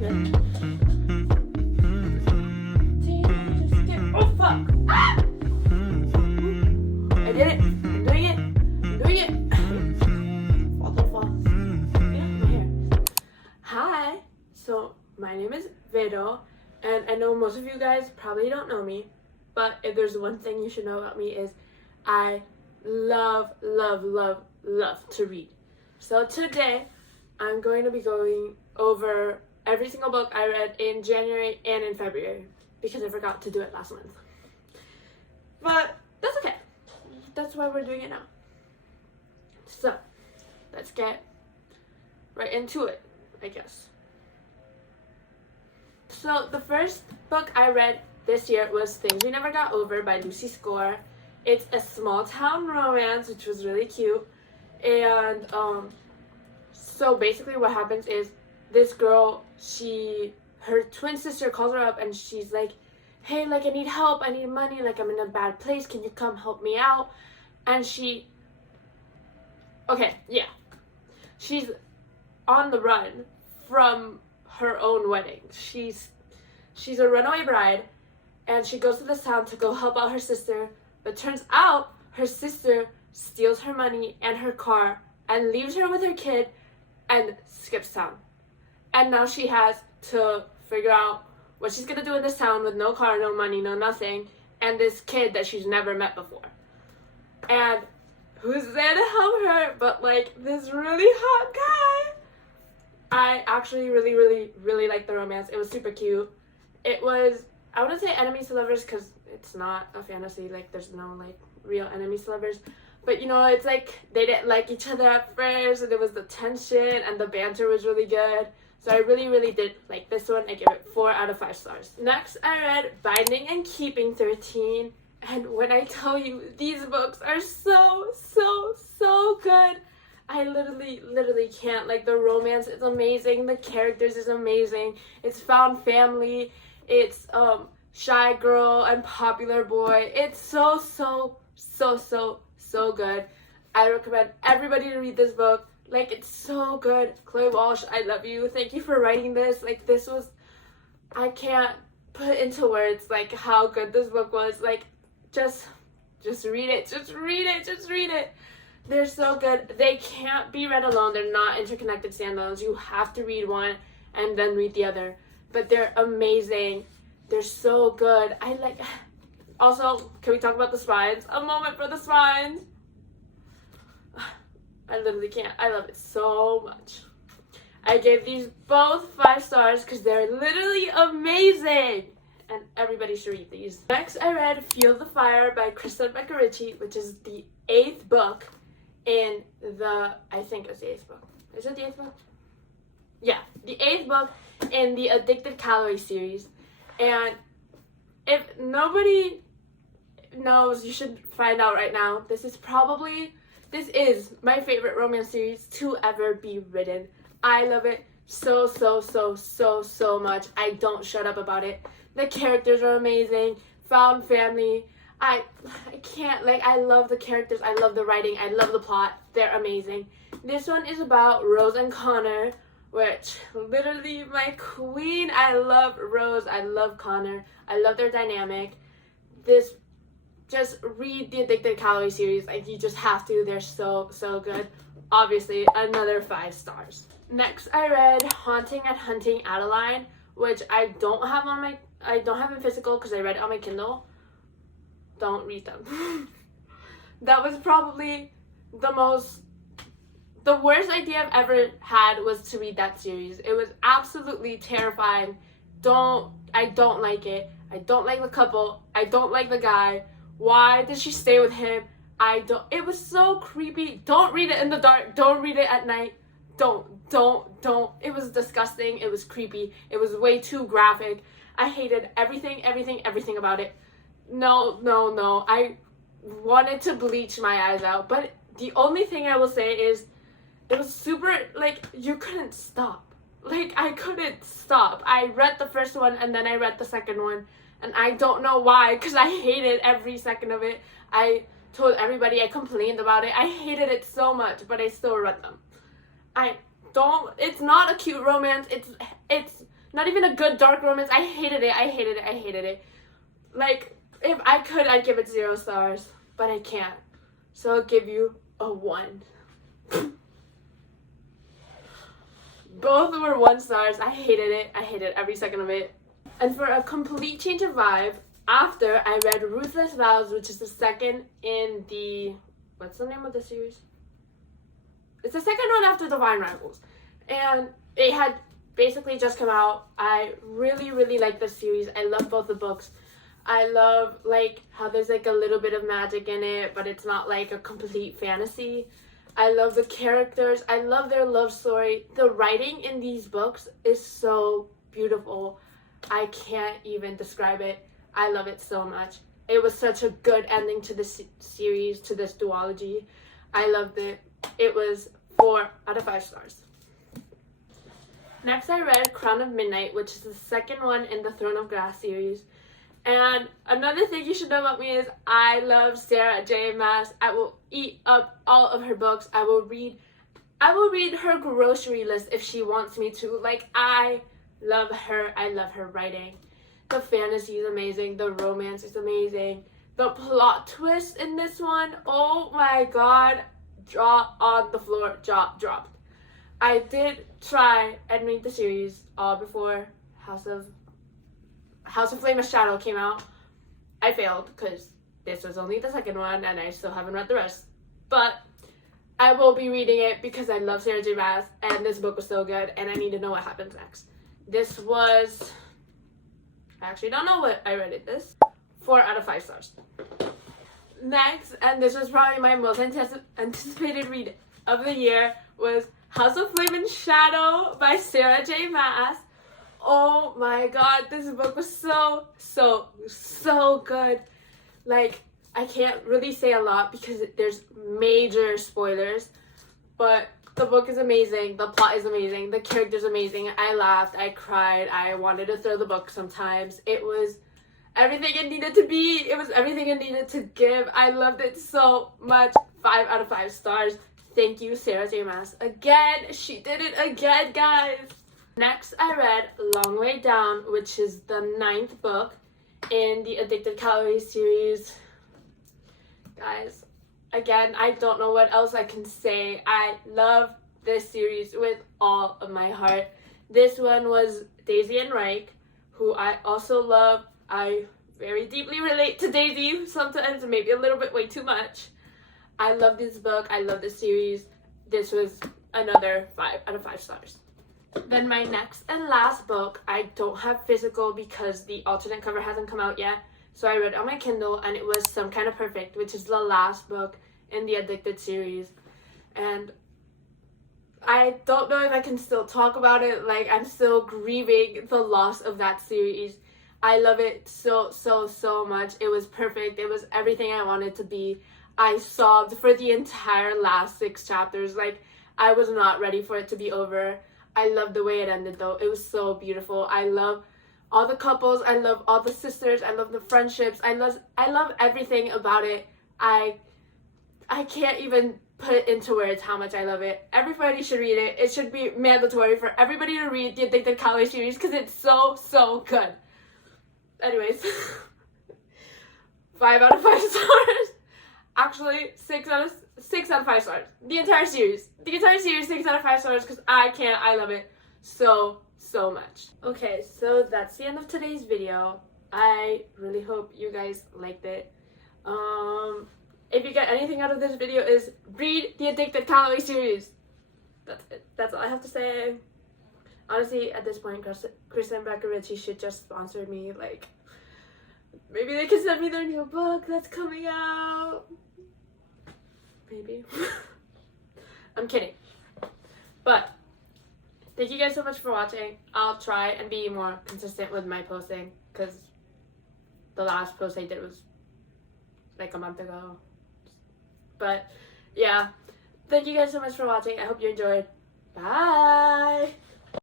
Oh fuck! Ah! I did it. I'm doing it. I'm doing it. Fall, don't fall. Get off my hair. Hi. So my name is Vero, and I know most of you guys probably don't know me, but if there's one thing you should know about me is I love to read. So today I'm going to be going over every single book I read in January and in February because I forgot to do it last month. But that's okay. That's why we're doing it now. So let's get right into it, I guess. So the first book I read this year was Things We Never Got Over by Lucy Score. It's a small town romance, which was really cute. And so basically what happens is this girl, her twin sister calls her up and she's like, hey, like I need help, I need money, like I'm in a bad place, can you come help me out? And she's on the run from her own wedding. She's a runaway bride, and she goes to this town to go help out her sister, but turns out her sister steals her money and her car and leaves her with her kid and skips town. And now she has to figure out what she's gonna do in this town with no car, no money, no nothing, and this kid that she's never met before. And who's there to help her but like this really hot guy? I actually really liked the romance. It was super cute. It was, I wouldn't say enemies to lovers because it's not a fantasy, like there's no like real enemies to lovers, but you know, it's like they didn't like each other at first and there was the tension and the banter was really good. So I really did like this one. I give it 4 out of 5 stars. Next I read Binding and Keeping 13, and when I tell you these books are so good, I literally can't. Like the romance is amazing, the characters is amazing, it's found family, it's shy girl and popular boy. It's so good. I recommend everybody to read this book. Like it's so good. Chloe Walsh, I love you. Thank you for writing this. Like this was, I can't put into words like how good this book was. Like just read it. Just read it. They're so good. They can't be read alone. They're not interconnected standalones. You have to read one and then read the other. But they're amazing. They're so good. Also, can we talk about the spines? A moment for the spines. I literally can't. I love it so much. I gave these both 5 stars because they're literally amazing. And everybody should read these. Next, I read Feel the Fire by Kristen Becker-Ritchie, which is the 8th book in I think it's the 8th book. Is it the 8th book? Yeah, the 8th book in the Addicted Calorie series. And if nobody knows, you should find out right now. This is my favorite romance series to ever be written. I love it so much. I don't shut up about it. The characters are amazing. Found family. I can't, like, I love the characters. I love the writing. I love the plot. They're amazing. This one is about Rose and Connor, which literally my queen. I love Rose. I love Connor. I love their dynamic. Just read the Addicted Calorie series. Like, you just have to. They're so good. Obviously, another 5 stars. Next, I read Haunting and Hunting Adeline, which I don't have in physical because I read it on my Kindle. Don't read them. That was probably the worst idea I've ever had was to read that series. It was absolutely terrifying. I don't like it. I don't like the couple. I don't like the guy. Why did she stay with him? It was so creepy. Don't read it in the dark. Don't read it at night. Don't. It was disgusting. It was creepy. It was way too graphic. I hated everything about it. No. I wanted to bleach my eyes out. But the only thing I will say is it was super, like, you couldn't stop. Like, I couldn't stop. I read the first one and then I read the second one. And I don't know why, because I hated every second of it. I told everybody, I complained about it. I hated it so much, but I still read them. It's not a cute romance. It's not even a good dark romance. I hated it. Like, if I could, I'd give it 0 stars, but I can't. So I'll give you a 1. Both were 1 stars. I hated every second of it. And for a complete change of vibe, after I read Ruthless Vows, which is the second in the... What's the name of the series? It's the second one after Divine Rivals. And it had basically just come out. I really, really like this series. I love both the books. I love, like, how there's, like, a little bit of magic in it, but it's not, like, a complete fantasy. I love the characters. I love their love story. The writing in these books is so beautiful. I can't even describe it. I love it so much. It was such a good ending to this series, to this duology. I loved it. It was 4 out of 5 stars. Next, I read Crown of Midnight, which is the second one in the Throne of Glass series. And another thing you should know about me is I love Sarah J. Maas. I will eat up all of her books. I will read her grocery list if she wants me to. Like, I love her. I love her writing. The fantasy is amazing. The romance is amazing. The plot twist in this one, oh my god. Jaw on the floor. Jaw dropped. I did try and read the series before House of Flame and Shadow came out. I failed because this was only the second one and I still haven't read the rest. But I will be reading it because I love Sarah J. Maas and this book was so good and I need to know what happens next. This was... I actually don't know what I rated this. 4 out of 5 stars. Next, and this was probably my most anticipated read of the year, was House of Flame and Shadow by Sarah J. Maas. Oh my god, this book was so good. Like, I can't really say a lot because there's major spoilers, but the book is amazing, the plot is amazing, the character's amazing. I laughed, I cried, I wanted to throw the book sometimes. It was everything it needed to be. It was everything it needed to give. I loved it so much. 5 out of 5 stars. Thank you, Sarah J. Maas. Again, she did it again, guys. Next, I read Long Way Down, which is the 9th book in the Addicted Calories series. Guys, again, I don't know what else I can say. I love this series with all of my heart. This one was Daisy and Reich, who I also love. I very deeply relate to Daisy, sometimes maybe a little bit way too much. I love this book. I love this series. This was another 5 out of 5 stars. Then my next and last book, I don't have physical because the alternate cover hasn't come out yet. So I read on my Kindle and it was Some Kind of Perfect, which is the last book in the Addicted series. And I don't know if I can still talk about it. Like, I'm still grieving the loss of that series. I love it so much. It was perfect. It was everything I wanted to be. I sobbed for the entire last 6 chapters. Like, I was not ready for it to be over. I love the way it ended though. It was so beautiful. I love all the couples. I love all the sisters. I love the friendships. I love everything about it. I can't even put into words how much I love it. Everybody should read it. It should be mandatory for everybody to read the Addicted College series because it's so good. Anyways, 5 out of 5 stars. Actually, 6 out of 5 stars. The entire series, 6 out of 5 stars because I love it so much. Okay, so that's the end of today's video. I really hope you guys liked it. If you get anything out of this video is read the Addicted Calorie series. That's it. That's all I have to say. Honestly, at this point, Kristen Beckerich should just sponsor me. Like, maybe they can send me their new book that's coming out. Maybe. I'm kidding. But thank you guys so much for watching. I'll try and be more consistent with my posting because the last post I did was like a month ago. But yeah, thank you guys so much for watching. I hope you enjoyed. Bye.